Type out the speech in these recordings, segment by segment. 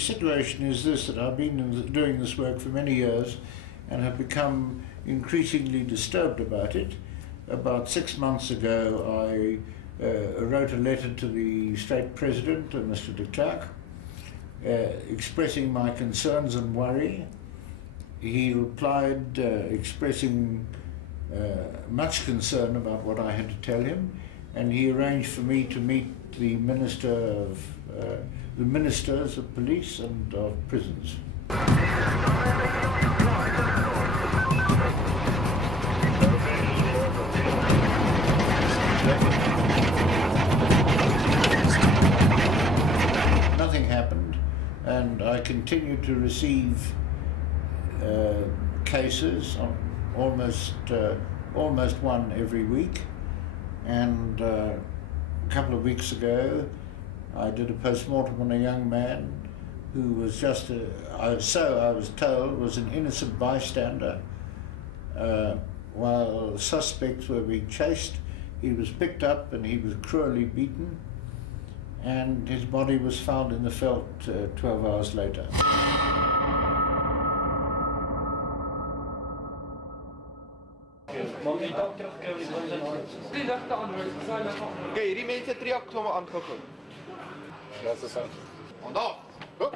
situation is this, that I've been doing this work for many years and have become increasingly disturbed about it. About 6 months ago, I wrote a letter to the state president, Mr. de Klerk, expressing my concerns and worry. He replied expressing much concern about what I had to tell him, and he arranged for me to meet the ministers of police and of prisons. Nothing happened, and I continued to receive cases, almost one every week. And a couple of weeks ago, I did a post-mortem on a young man who was just, so I was told, was an innocent bystander. While suspects were being chased, he was picked up and he was cruelly beaten, and his body was found in the veld 12 hours later. Okay, hierdie mense het 3 aktome aangekom. Dat is aan. Ondag. Goed.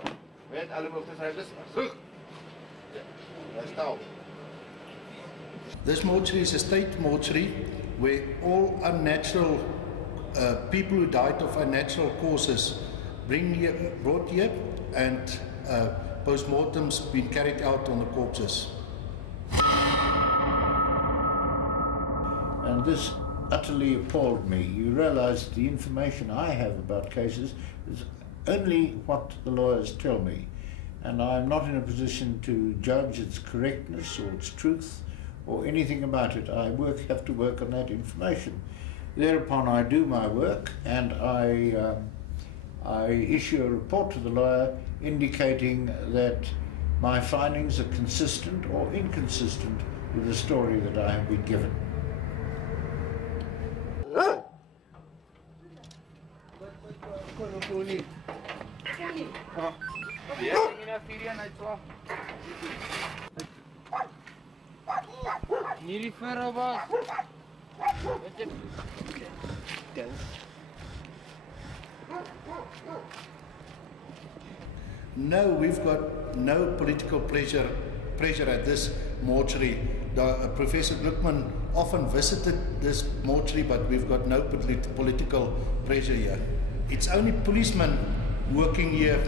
Weet alle moeite schrijven. Goed. Let's go. This mortuary is a state mortuary where all unnatural people who died of unnatural causes brought here, and post-mortems been carried out on the corpses. And this utterly appalled me. You realize the information I have about cases is only what the lawyers tell me, and I'm not in a position to judge its correctness or its truth or anything about it. I have to work on that information. Thereupon I do my work, and I issue a report to the lawyer indicating that my findings are consistent or inconsistent with the story that I have been given. No, we've got no political pressure at this mortuary. Professor Gluckman often visited this mortuary, but we've got no political pressure here. It's only policemen working here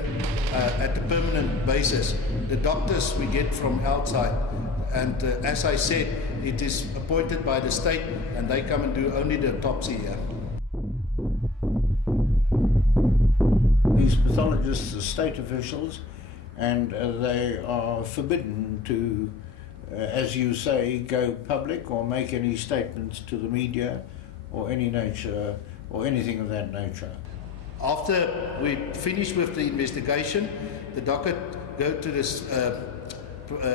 at a permanent basis. The doctors we get from outside, and as I said, it is appointed by the state, and they come and do only the autopsy here. These pathologists are state officials, and they are forbidden to, as you say, go public or make any statements to the media or any nature or anything of that nature. After we finish with the investigation, the docket go to the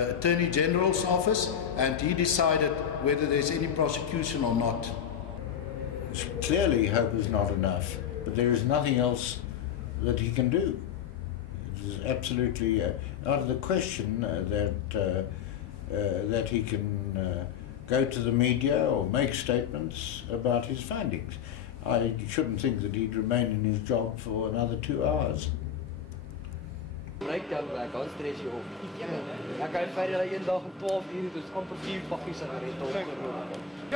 Attorney General's office, and he decided whether there's any prosecution or not. Clearly, hope is not enough, but there is nothing else that he can do. It is absolutely out of the question that he can go to the media or make statements about his findings. I shouldn't think that he'd remain in his job for another 2 hours. Yeah,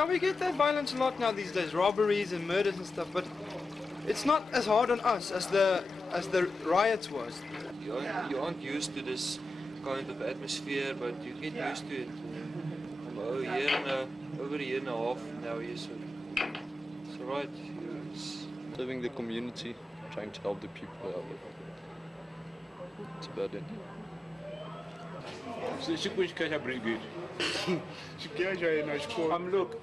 we get that violence a lot now these days, robberies and murders and stuff, but it's not as hard on us as the riots was. You aren't used to this kind of atmosphere, but you get used to it. Over a year and a half now, yes. It's alright. Serving the community, trying to help the people out. That's about it. Look.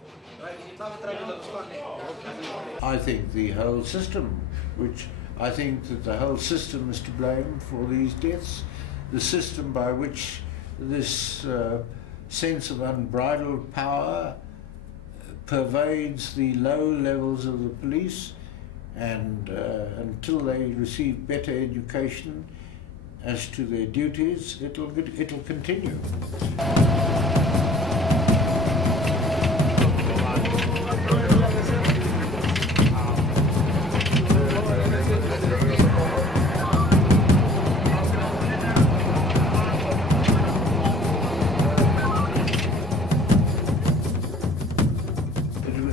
I think the whole system, I think that the whole system is to blame for these deaths. The system by which this sense of unbridled power pervades the low levels of the police, and until they receive better education as to their duties, it'll continue.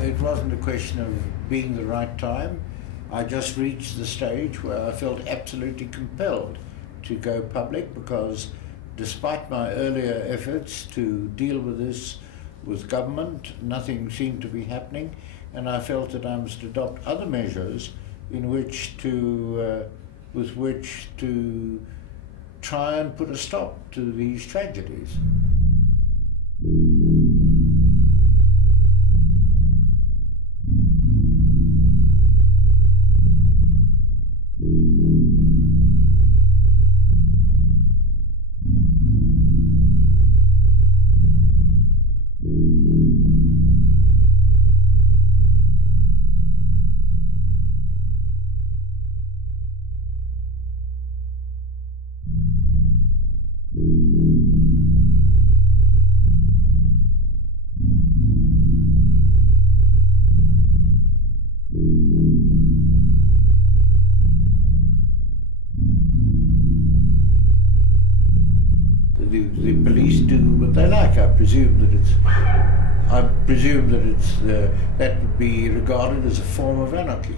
It wasn't a question of being the right time. I just reached the stage where I felt absolutely compelled to go public, because despite my earlier efforts to deal with this with government, nothing seemed to be happening, and I felt that I must adopt other measures in which to, with which to try and put a stop to these tragedies. The police do what they like. I presume that that would be regarded as a form of anarchy.